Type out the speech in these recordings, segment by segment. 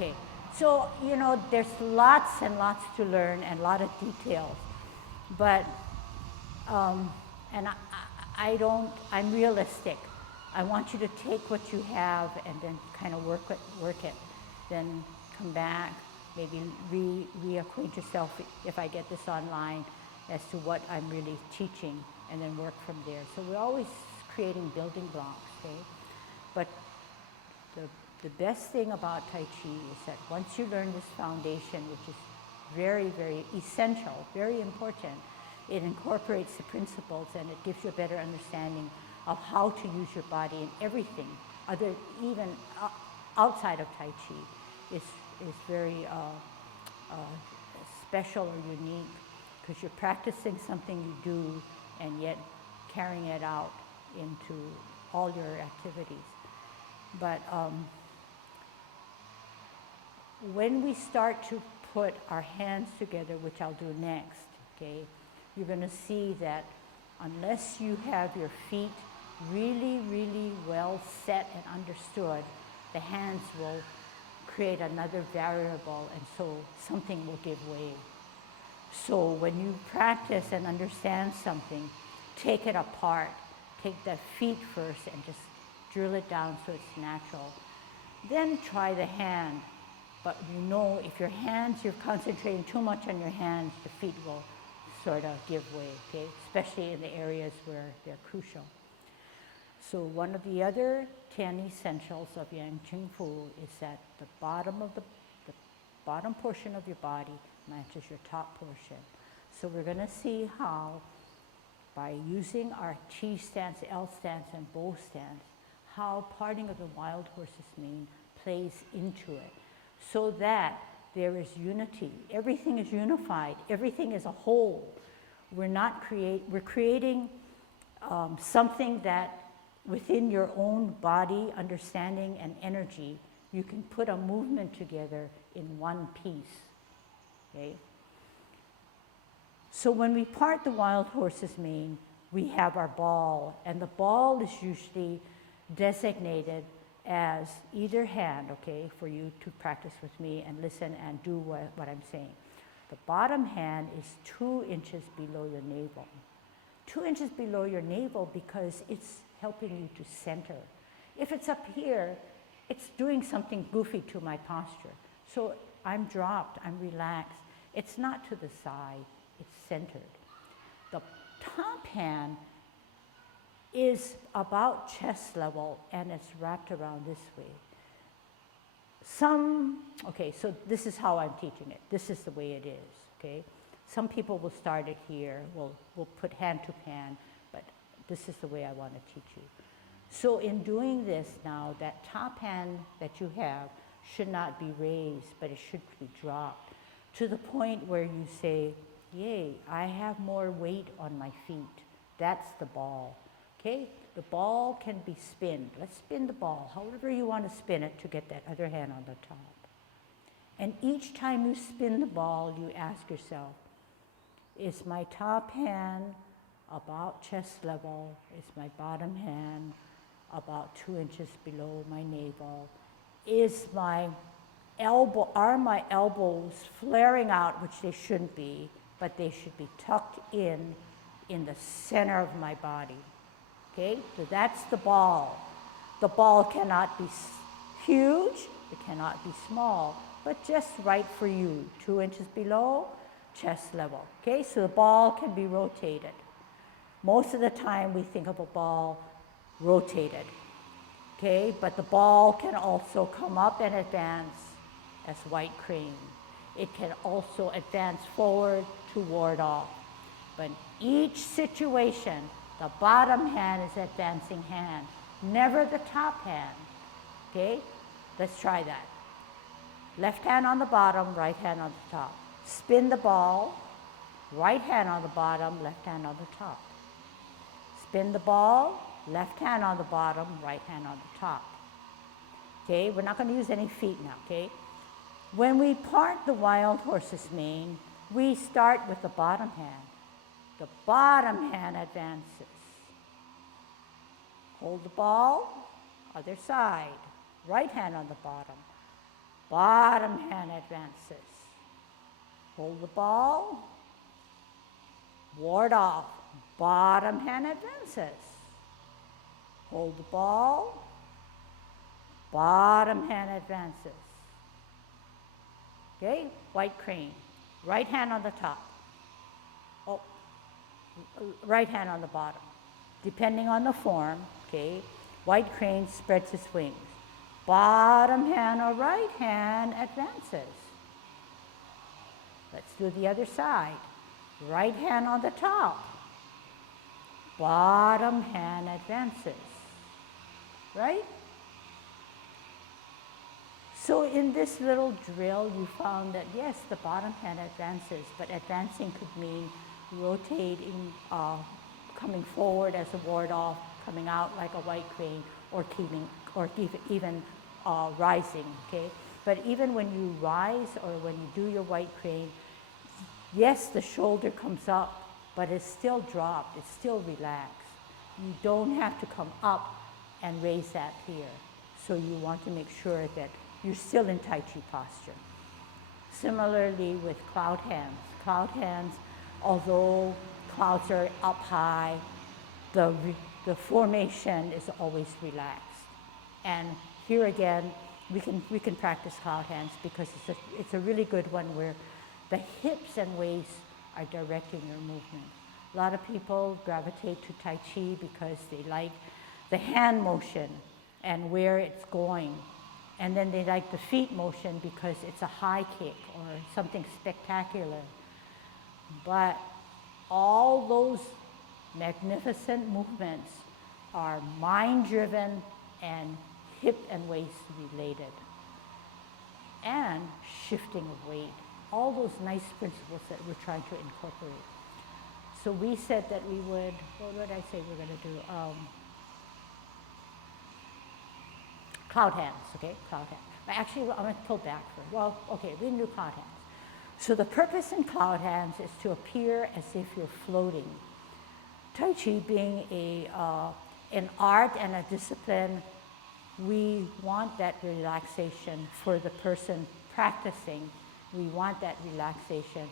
Okay, so you know there's lots and lots to learn and a lot of details, but and I'm realistic. I want you to take what you have and then kind of work it, then come back, maybe reacquaint yourself if I get this online as to what I'm really teaching, and then work from there. So we're always creating building blocks, okay? But the best thing about Tai Chi is that once you learn this foundation, which is very, very essential, very important, it incorporates the principles and it gives you a better understanding of how to use your body in everything, even outside of Tai Chi, is very special or unique, because you're practicing something you do and yet carrying it out into all your activities. But when we start to put our hands together, which I'll do next, okay, you're going to see that unless you have your feet really, really well set and understood, the hands will create another variable, and so something will give way. So when you practice and understand something, take it apart. Take the feet first and just drill it down so it's natural. Then try the hand. But you know, if your hands, you're concentrating too much on your hands, the feet will sort of give way, okay? Especially in the areas where they're crucial. So one of the other 10 essentials of Yang Ching Fu is that the bottom portion of your body matches your top portion. So we're going to see how, by using our Chi stance, L stance, and bow stance, how parting of the wild horse's mane plays into it, so that there is unity. Everything is unified. Everything is a whole. We're creating something that within your own body, understanding, and energy, you can put a movement together in one piece, okay? So when we part the wild horse's mane, we have our ball, and the ball is usually designated as either hand, okay, for you to practice with me and listen and do what I'm saying. The bottom hand is 2 inches below your navel. 2 inches below your navel because it's helping you to center. If it's up here, it's doing something goofy to my posture. So I'm dropped, I'm relaxed. It's not to the side, it's centered. The top hand is about chest level and it's wrapped around this way. Okay, so this is how I'm teaching it. This is the way it is, okay? Some people will start it here, we'll put hand to hand, but this is the way I want to teach you. So in doing this now, that top hand that you have should not be raised, but it should be dropped to the point where you say, yay, I have more weight on my feet. That's the ball, okay? The ball can be spinned. Let's spin the ball, however you want to spin it to get that other hand on the top. And each time you spin the ball, you ask yourself, is my top hand about chest level? Is my bottom hand about 2 inches below my navel? Are my elbows flaring out, which they shouldn't be, but they should be tucked in the center of my body? Okay, so that's the ball. The ball cannot be huge, it cannot be small, but just right for you, 2 inches below, chest level. Okay, so the ball can be rotated. Most of the time we think of a ball rotated, okay, but the ball can also come up and advance as white crane. It can also advance forward to ward off. But in each situation, the bottom hand is advancing hand, never the top hand, okay? Let's try that. Left hand on the bottom, right hand on the top. Spin the ball, right hand on the bottom, left hand on the top. Spin the ball, left hand on the bottom, right hand on the top. Okay, we're not going to use any feet now, okay? When we part the wild horse's mane, we start with the bottom hand. The bottom hand advances. Hold the ball, other side. Right hand on the bottom. bottom hand advances. Hold the ball, ward off, bottom hand advances. Hold the ball, bottom hand advances. Okay, white crane. Right hand on the top. Oh, right hand on the bottom. Depending on the form, okay, white crane spreads his wings. Bottom hand or right hand advances. Let's do the other side. Right hand on the top. Bottom hand advances. Right? So in this little drill, you found that yes, the bottom hand advances, but advancing could mean rotating, coming forward as a ward off, coming out like a white crane, or even rising, okay? But even when you rise or when you do your white crane, yes, the shoulder comes up, but it's still dropped, it's still relaxed. You don't have to come up and raise that here. So you want to make sure that you're still in Tai Chi posture. Similarly with cloud hands. Cloud hands, although clouds are up high, the formation is always relaxed. And here again, we can practice cloud hands because it's a really good one where the hips and waist are directing your movement. A lot of people gravitate to Tai Chi because they like the hand motion and where it's going. And then they like the feet motion because it's a high kick or something spectacular. But all those magnificent movements are mind-driven and hip and waist related. And shifting of weight. All those nice principles that we're trying to incorporate. So we said that we would, what did I say we're going to do? Cloud hands, okay? Cloud hands. Actually, I'm going to pull back for, well, okay, we can do cloud hands. So the purpose in cloud hands is to appear as if you're floating. Tai Chi being an art and a discipline, we want that relaxation for the person practicing. We want that relaxation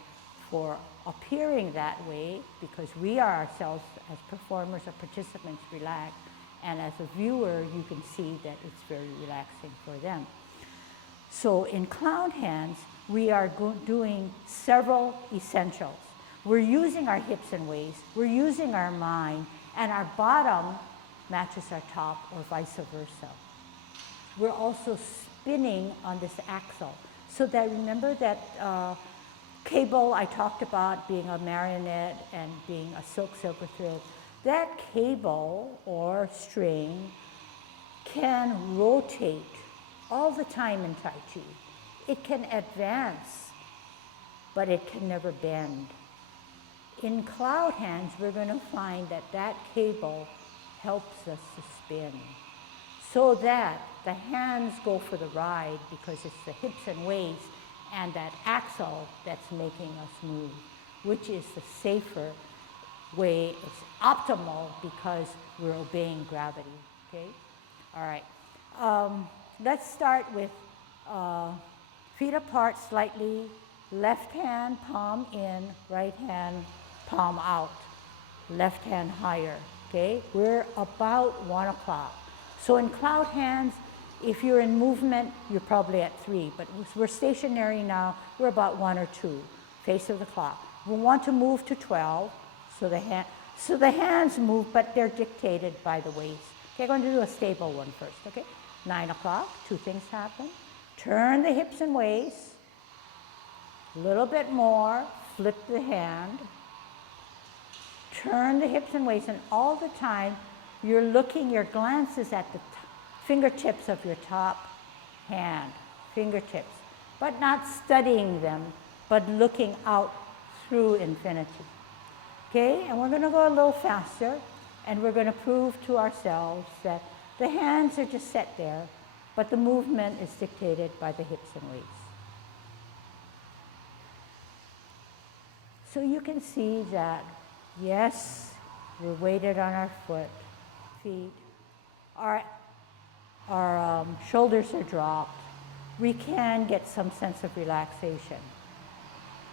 for appearing that way because we are ourselves as performers or participants relaxed. And as a viewer, you can see that it's very relaxing for them. So in cloud hands, we are doing several essentials. We're using our hips and waist, we're using our mind, and our bottom matches our top or vice versa. We're also spinning on this axle. So that remember that cable I talked about being a marionette and being a silver thread. That cable or string can rotate all the time in Tai Chi. It can advance, but it can never bend. In cloud hands, we're going to find that that cable helps us to spin so that the hands go for the ride because it's the hips and waist and that axle that's making us move, which is the safer way. It's optimal because we're obeying gravity, okay? All right. Let's start with feet apart slightly, left hand palm in, right hand palm out, left hand higher, okay? We're about 1 o'clock. So in cloud hands, if you're in movement, you're probably at 3, but we're stationary now, we're about 1 or 2, face of the clock. We want to move to 12, so the hands move, but they're dictated by the waist. Okay, I'm going to do a stable one first, okay? 9 o'clock, 2 things happen. Turn the hips and waist, a little bit more, flip the hand, turn the hips and waist, and all the time you're looking, your glance is at the fingertips of your top hand, fingertips, but not studying them, but looking out through infinity. Okay, and we're going to go a little faster, and we're going to prove to ourselves that the hands are just set there, but the movement is dictated by the hips and waist. So you can see that, yes, we're weighted on our feet. Our shoulders are dropped. we can get some sense of relaxation.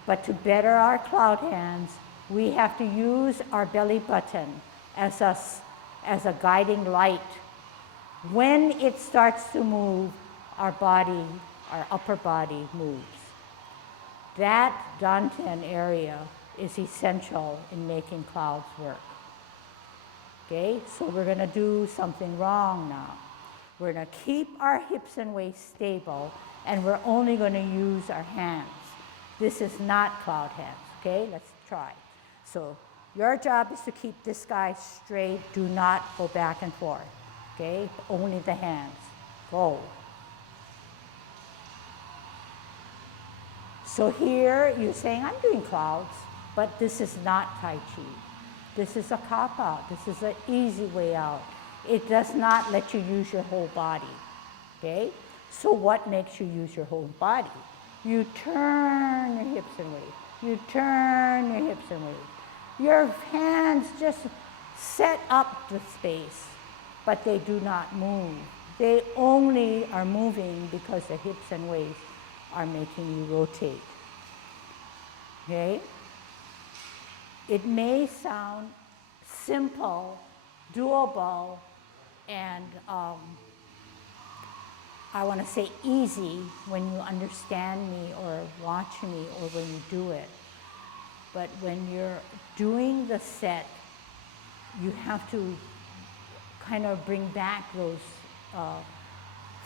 But to better our cloud hands, we have to use our belly button as a guiding light. When it starts to move, our body, our upper body moves. That dantian area is essential in making clouds work. Okay, so we're going to do something wrong now. We're going to keep our hips and waist stable, and we're only going to use our hands. This is not cloud hands, okay? Let's try. So your job is to keep this guy straight. Do not go back and forth, okay? Only the hands. Go. So here you're saying, I'm doing clouds, but this is not Tai Chi. This is a cop-out. This is an easy way out. It does not let you use your whole body, okay? So what makes you use your whole body? You turn your hips and waist. You turn your hips and waist. Your hands just set up the space, but they do not move. They only are moving because the hips and waist are making you rotate, okay? It may sound simple, doable, and I want to say easy when you understand me or watch me or when you do it. But when you're doing the set, you have to kind of bring back those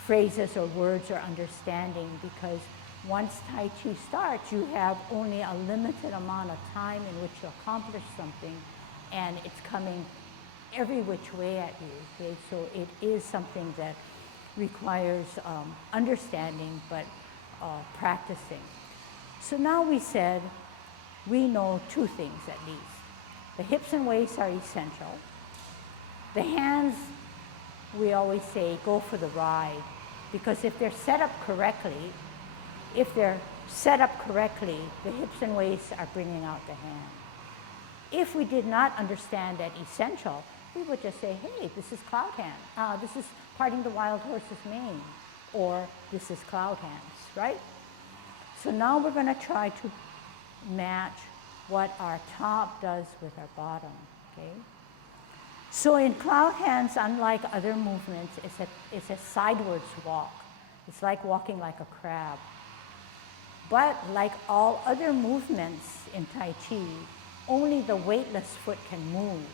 phrases or words or understanding, because once Tai Chi starts, you have only a limited amount of time in which to accomplish something, and it's coming every which way at you, okay? So it is something that requires understanding, but practicing. So now we said, we know two things at least. The hips and waist are essential. The hands, we always say, go for the ride, because if they're set up correctly, the hips and waists are bringing out the hand. If we did not understand that essential, we would just say, hey, this is cloud hand. This is parting the wild horse's mane, or this is cloud hands, right? So now we're going to try to match what our top does with our bottom, okay? So in cloud hands, unlike other movements, it's a sidewards walk. It's like walking like a crab. But like all other movements in Tai Chi, only the weightless foot can move.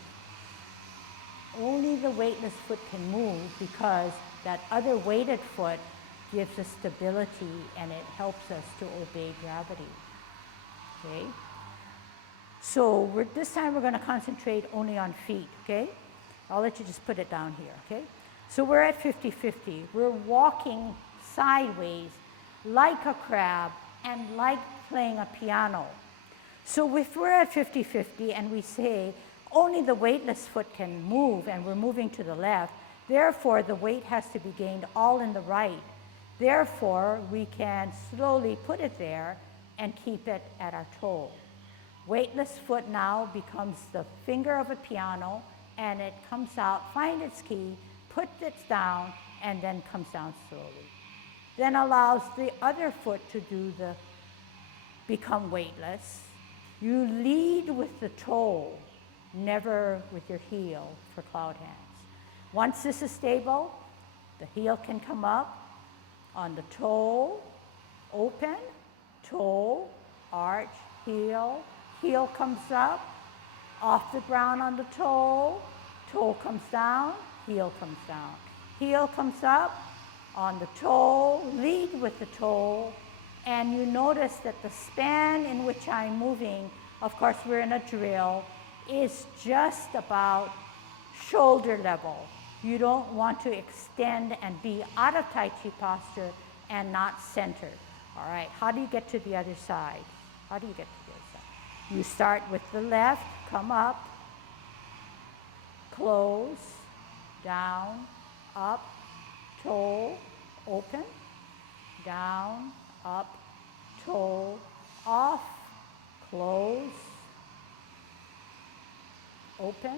Only the weightless foot can move, because that other weighted foot gives us stability and it helps us to obey gravity, okay? So this time we're going to concentrate only on feet, okay? I'll let you just put it down here, okay? So we're at 50-50. We're walking sideways like a crab and like playing a piano. So if we're at 50-50 and we say only the weightless foot can move and we're moving to the left, therefore the weight has to be gained all in the right. Therefore, we can slowly put it there and keep it at our toe. Weightless foot now becomes the finger of a piano, and it comes out, finds its key, puts it down, and then comes down slowly. Then allows the other foot to become weightless. You lead with the toe, never with your heel for cloud hands. Once this is stable, the heel can come up on the toe, open, toe, arch, heel. Heel comes up, off the ground on the toe, toe comes down, heel comes down. Heel comes up on the toe, lead with the toe, and you notice that the span in which I'm moving, of course we're in a drill, is just about shoulder level. You don't want to extend and be out of Tai Chi posture and not centered. All right, how do you get to the other side? How do you get to the other side? You start with the left, come up, close, down, up, toe, open, down, up, toe, off, close, open.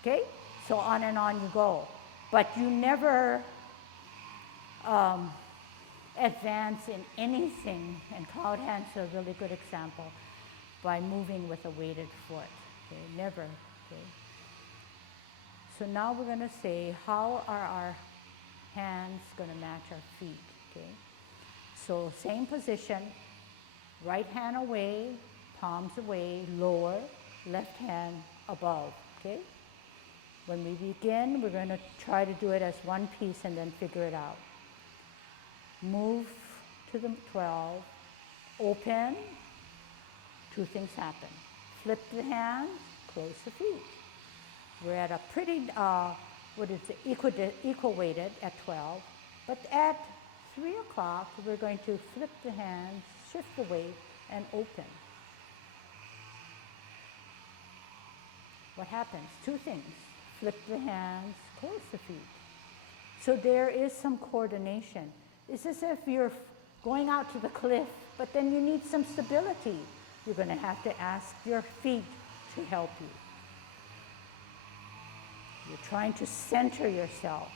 Okay? So on and on you go. But you never advance in anything, and cloud hands are a really good example, by moving with a weighted foot. Okay, never. Okay. So now we're going to say, how are our hands going to match our feet? Okay. So same position, right hand away, palms away, lower, left hand above. Okay. When we begin, we're going to try to do it as one piece and then figure it out. Move to the 12, open, two things happen. Flip the hands, close the feet. We're at a pretty, equal weighted at 12, but at 3 o'clock, we're going to flip the hands, shift the weight, and open. What happens? Two things. Flip the hands, close the feet. So there is some coordination. It's as if you're going out to the cliff, but then you need some stability. You're going to have to ask your feet to help you. You're trying to center yourself.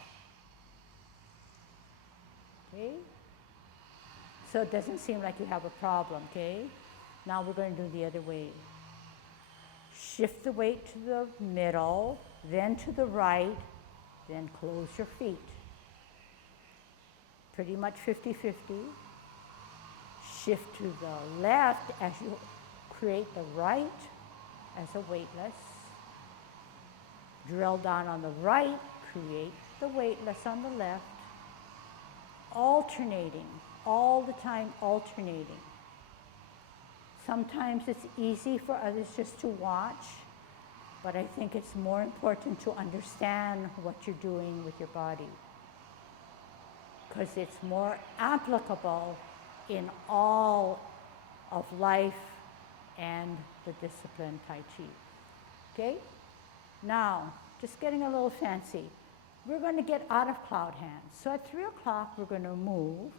Okay? So it doesn't seem like you have a problem, okay? Now we're going to do the other way. Shift the weight to the middle, then to the right, then close your feet. Pretty much 50-50. Shift to the left as you create the right as a weightless. Drill down on the right, create the weightless on the left. Alternating, all the time alternating. Sometimes it's easy for others just to watch, but I think it's more important to understand what you're doing with your body, because it's more applicable in all of life and the discipline Tai Chi. Okay? Now, just getting a little fancy. We're going to get out of cloud hands. So at 3 o'clock, we're going to move.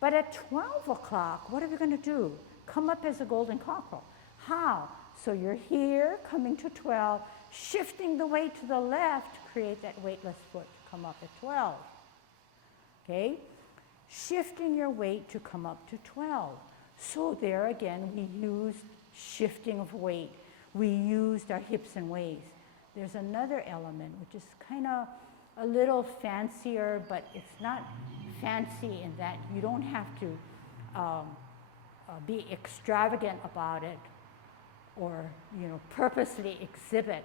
But at 12 o'clock, what are we going to do? Come up as a golden cockerel. How? So you're here, coming to 12, shifting the weight to the left to create that weightless foot to come up at 12. Okay? Shifting your weight to come up to 12. So there again, we used shifting of weight. We used our hips and waist. There's another element, which is kind of a little fancier, but it's not fancy in that you don't have to be extravagant about it or, purposely exhibit.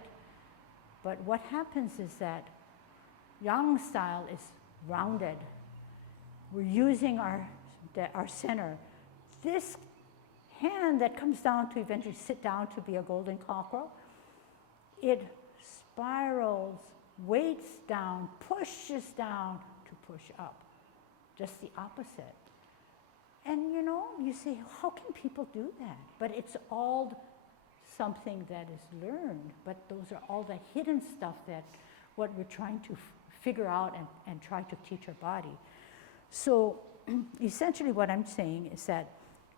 But what happens is that Yang style is rounded. We're using our center. This hand that comes down to eventually sit down to be a golden cockerel, it spirals, weights down, pushes down to push up. Just the opposite. And you say, how can people do that? But it's all something that is learned. But those are all the hidden stuff that what we're trying to figure out and try to teach our body. So essentially what I'm saying is that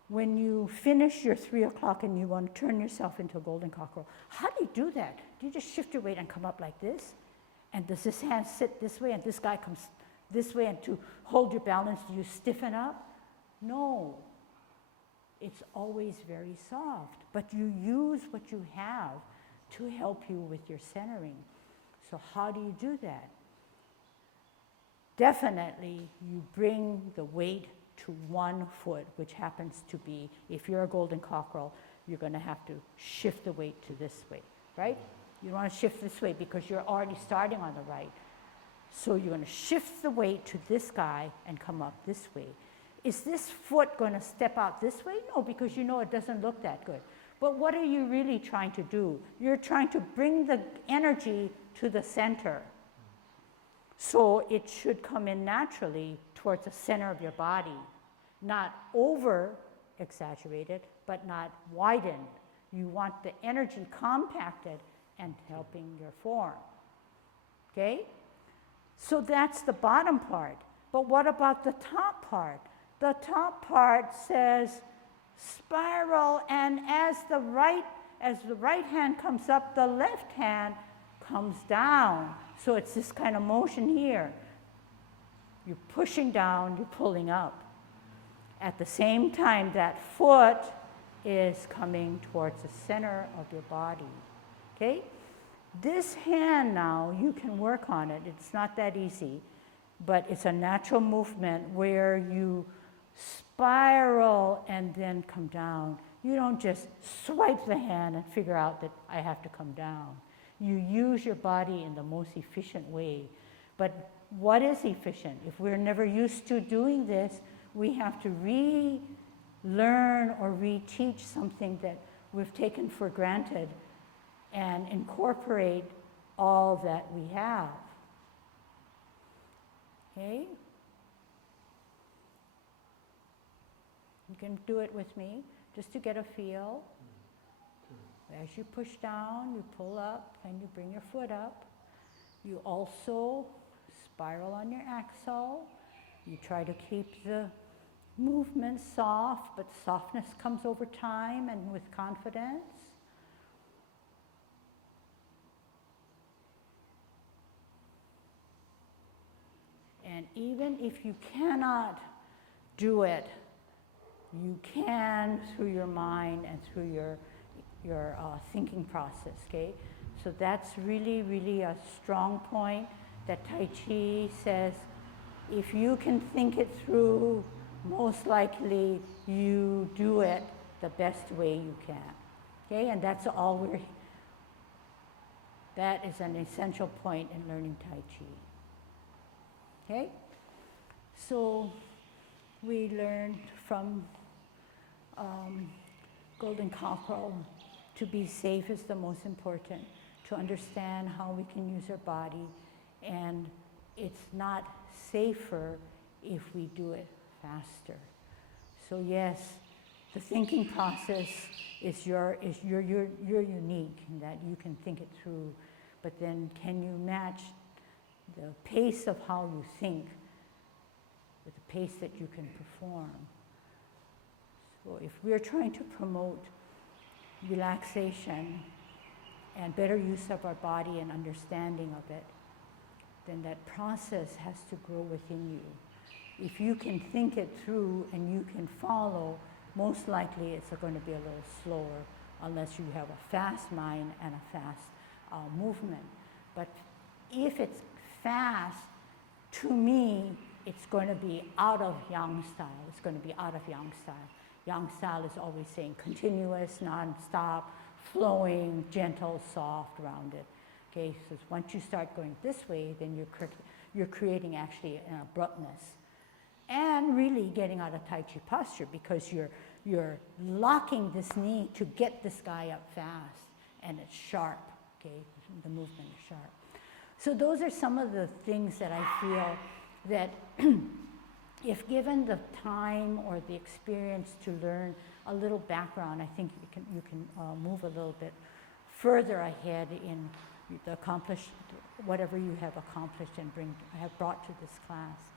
when you finish your 3 o'clock and you want to turn yourself into a golden cockerel, how do you do that? Do you just shift your weight and come up like this? And does this hand sit this way and this guy comes this way, and to hold your balance, do you stiffen up? No. It's always very soft, but you use what you have to help you with your centering. So how do you do that? Definitely, you bring the weight to one foot, which happens to be, if you're a golden cockerel, you're going to have to shift the weight to this way, right? You want to shift this way because you're already starting on the right. So you're going to shift the weight to this guy and come up this way. Is this foot going to step out this way? No, because it doesn't look that good. But what are you really trying to do? You're trying to bring the energy to the center. So it should come in naturally towards the center of your body, not over exaggerated, but not widened. You want the energy compacted and helping your form. Okay? So that's the bottom part. But what about the top part? The top part says spiral, and as the right hand comes up, the left hand comes down. So it's this kind of motion here. You're pushing down, you're pulling up. At the same time, that foot is coming towards the center of your body, okay? This hand now, you can work on it. It's not that easy, but it's a natural movement where you spiral and then come down. You don't just swipe the hand and figure out that I have to come down. You use your body in the most efficient way. But what is efficient? If we're never used to doing this, we have to relearn or reteach something that we've taken for granted and incorporate all that we have. Okay? You can do it with me, just to get a feel. As you push down, you pull up, and you bring your foot up. You also spiral on your axle. You try to keep the movement soft, but softness comes over time and with confidence. And even if you cannot do it, you can through your mind and through your thinking process, okay? So that's really, really a strong point that Tai Chi says, if you can think it through, most likely you do it the best way you can, okay? And that's all that is an essential point in learning Tai Chi, okay? So we learned from Golden Cockerel to be safe is the most important, to understand how we can use our body, and it's not safer if we do it faster. So yes, the thinking process is you're unique in that you can think it through, but then can you match the pace of how you think with the pace that you can perform? So if we're trying to promote relaxation and better use of our body and understanding of it, then that process has to grow within you. If you can think it through and you can follow, most likely it's going to be a little slower unless you have a fast mind and a fast movement. But if it's fast, to me, it's going to be out of Yang style. It's going to be out of Yang style. Yang style is always saying continuous, non-stop, flowing, gentle, soft, rounded. Okay, so once you start going this way, then you're creating actually an abruptness. And really getting out of Tai Chi posture, because you're locking this knee to get this guy up fast, and it's sharp, okay? The movement is sharp. So those are some of the things that I feel that if given the time or the experience to learn a little background, I think you can move a little bit further ahead in the whatever you have accomplished and have brought to this class.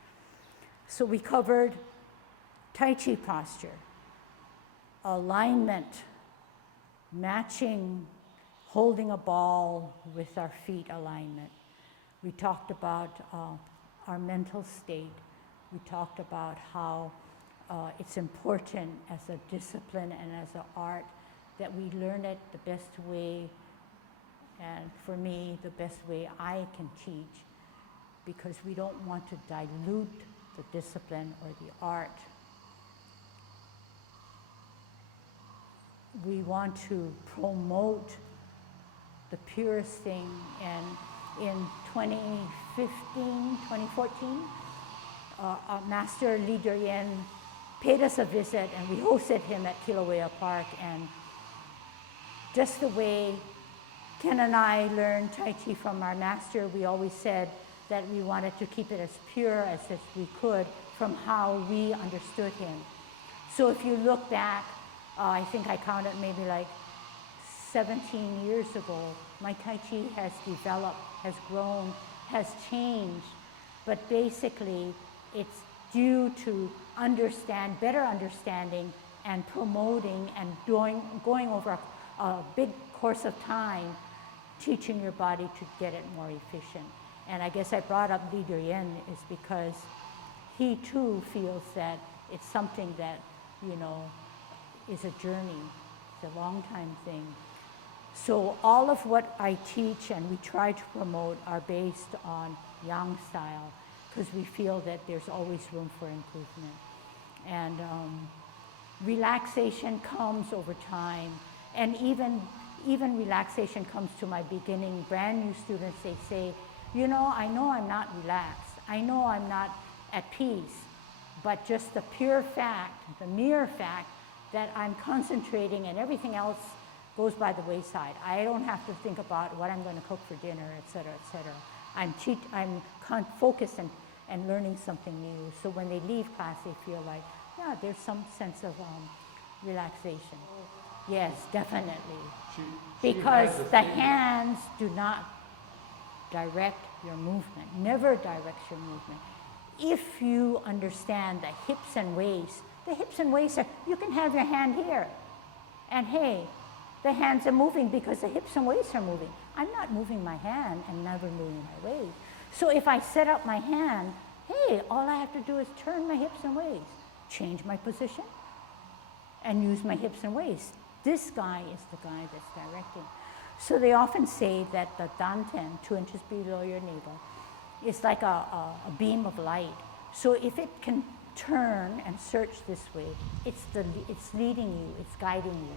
So we covered Tai Chi posture, alignment, matching, holding a ball with our feet alignment. We talked about our mental state. We talked about how it's important as a discipline and as an art that we learn it the best way, and for me, the best way I can teach, because we don't want to dilute the discipline or the art. We want to promote the purest thing, and in 2014, our master Lee Der-yen paid us a visit, and we hosted him at Kilauea Park, and just the way Ken and I learned Tai Chi from our master, we always said that we wanted to keep it as pure as we could from how we understood him. So if you look back, I think I counted maybe like 17 years ago, my Tai Chi has developed, has grown, has changed, but basically it's due to better understanding and promoting and going over a big course of time, teaching your body to get it more efficient. And I guess I brought up Lee Der-yen is because he too feels that It's something that, you know, is a journey. It's a long time thing. So all of what I teach and we try to promote are based on Yang style, because we feel that there's always room for improvement. And relaxation comes over time, and even relaxation comes to my beginning brand new students. They say, you know I'm not relaxed, I know I'm not at peace, but just the pure fact, the mere fact that I'm concentrating and everything else goes by the wayside. I don't have to think about what I'm going to cook for dinner, etc., etc. I'm focused and learning something new. So when they leave class, they feel like, yeah, there's some sense of relaxation. Yes, definitely. Because the hands do not direct your movement, never directs your movement. If you understand the hips and waist are, you can have your hand here, and hey, the hands are moving because the hips and waist are moving. I'm not moving my hand and never moving my waist. So if I set up my hand, hey, all I have to do is turn my hips and waist, change my position, and use my hips and waist. This guy is the guy that's directing. So they often say that the danten, 2 inches below your navel, is like a beam of light. So if it can turn and search this way, it's leading you, it's guiding you.